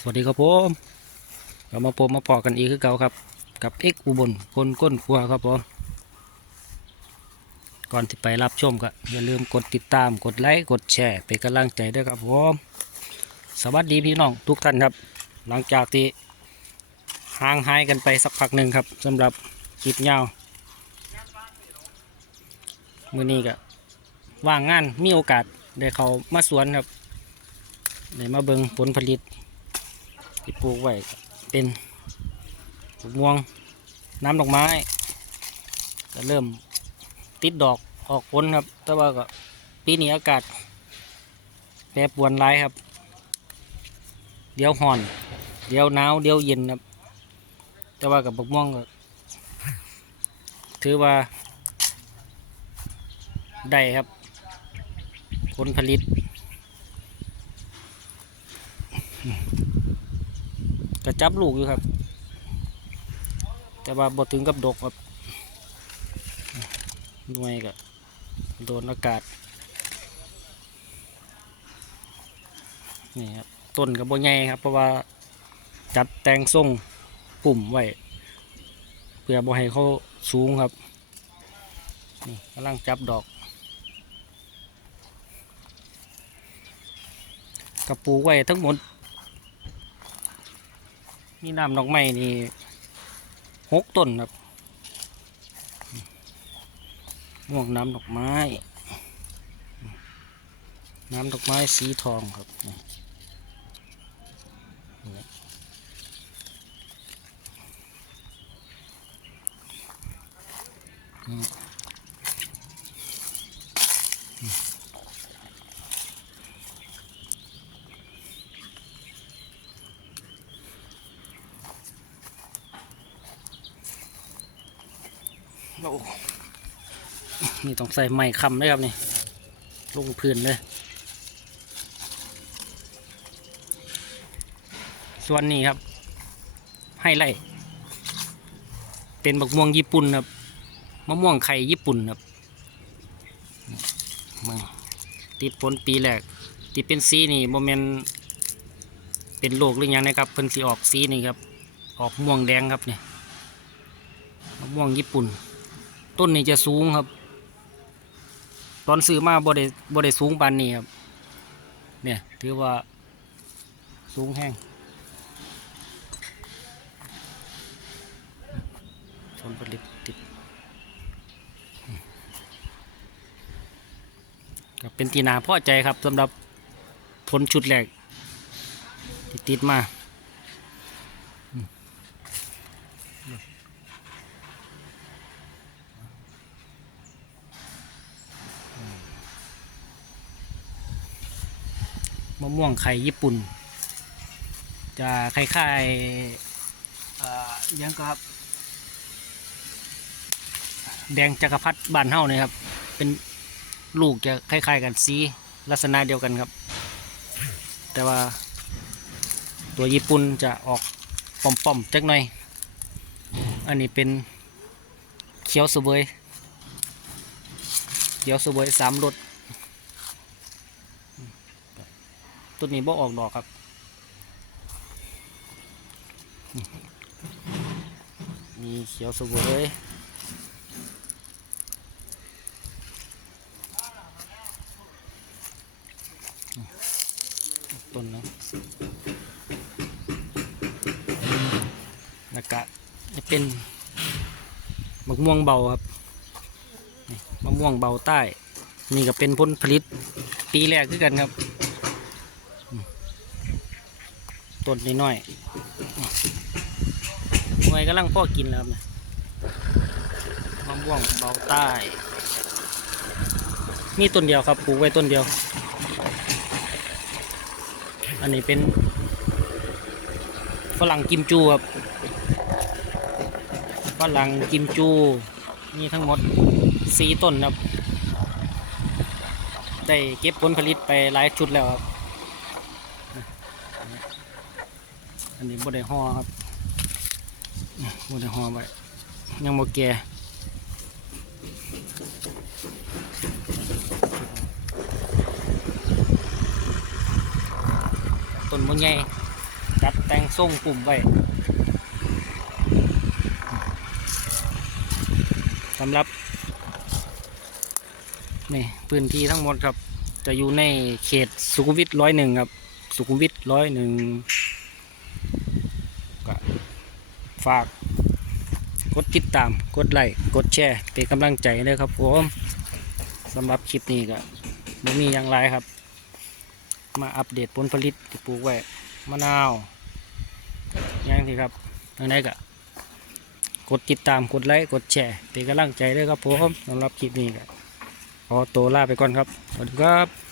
สวัสดีครับผมเรามาพบมาพอกันอีกคือเก่าครับ กับเอ็กอุบลคนก้นครัวครับผมก่อนที่ไปรับชมก็อย่าลืมกดติดตามกดไลค์กดแชร์เป็นกำลังใจด้วยครับผมสวัสดีพี่น้องทุกท่านครับ หลังจากที่ห่างหายกันไปสักพักหนึ่งครับสำหรับคลิปยาวมื้อนี้ก็ว่างงานมีโอกาสได้เขามาสวนครับได้มาเบิงผลผลิต ที่ปลูกไว้เป็นมะม่วงน้ำดอกไม้ก็เริ่มติดดอกออกผลครับ แต่ว่าก็ปีนี้อากาศแปรปรวนร้ายครับ เดี๋ยวห่อน เดี๋ยวหนาว เดี๋ยวเย็นครับ แต่ว่ากับบักม่วงก็ถือว่า ได้ครับ ผลผลิต จับลูกอยู่ครับ แต่ว่าบ่ถึงกับดกครับหน่วยก็โดนอากาศ นี่ครับต้นกับบ่ใหญ่ครับ เพราะว่าจัดแต่งทรงปุ่มไว้เพื่อบ่ให้เขาสูงครับ นี่กำลังจับดอกกระปูไว้ทั้งหมด นี่น้ำดอกไม้นี่หกต้นครับม่วงน้ำดอกไม้ น้ำดอกไม้สีทองครับนี่นี่อืมอืม โอ้นี่ต้องใส่ไม้คำด้วยครับนี่ลงพื้นเลย ส่วนนี้ครับให้ไล่เป็นบักม่วงญี่ปุ่นครับมะม่วงไข่ญี่ปุ่นครับมึงติดผลปีแรกที่เป็นสีนี่โมเมนเป็นโรคหรือยังนะครับเพิ่นสีออกสีนี่ครับ ออกม่วงแดงครับเนี่ยมะม่วงญี่ปุ่น ต้นนี้จะสูงครับ ตอนซื้อมาบ่ได้บ่ได้สูงปานนี้ครับ เนี่ยถือว่าสูงแห้งผลผลิตติดก็เป็นตีนาพอใจครับสำหรับผลชุดแรกที่ติดมาะม่วงไข่ญี่ปุ่น จะคล้ายๆยังครับ แดงจักรพรรดิบานเฮาเนี่ยครับ เป็นลูกจะคล้ายๆกันสีลักษณะเดียวกันครับ แต่ว่าตัวญี่ปุ่นจะออกป่อมๆจักหน่อย อันนี้เป็นเขียวเสวยเขียวเสวยสามรส ต้นนี้บ่ออกดอกครับมีเขียวสวยต้นนะแล้วก็จะเป็นมะม่วงเบาครับมะม่วงเบาใต้ นี่ก็เป็นผลผลิตปีแรกคือกันครับอืม ต้นน้อยๆหน่วยกำลังพ่อกินแล้วครับนี่ยมะม่วงเบาใต้ มีต้นเดียวครับปลูกไว้ต้นเดียว อันนี้เป็นฝรั่งกิมจูครับฝรั่งกิมจูมีทั้งหมดสี่ต้นครับ ได้เก็บผลผลิตไปหลายชุดแล้วครับ อันนี้บดได้ห่อครับบดได้ห่อไว้ยังโมแก่ต้นมันใหญ่ดจัดแต่งทรงปุ่มไว้สำหรับนี่พื้นที่ทั้งหมดครับ จะอยู่ในเขตสุขุมวิทร้อยหนึ่งครับ สุขุมวิทร้อยหนึ่ง ก็ฝาก กดติดตาม กดไลค์ กดแชร์ เป็นกำลังใจเลยครับผมสำหรับคลิปนี้ก็ไม่มีอย่างไรครับ มาอัปเดตผลผลิตที่ปลูกไว้มะนาวอย่างที่ครับอันนี้ก็กดติดตาม กดไลค์ กดแชร์ เป็นกำลังใจเลยครับผมสำหรับคลิปนี้ก็ขอตัวลาไปก่อนครับ สวัสดีครับ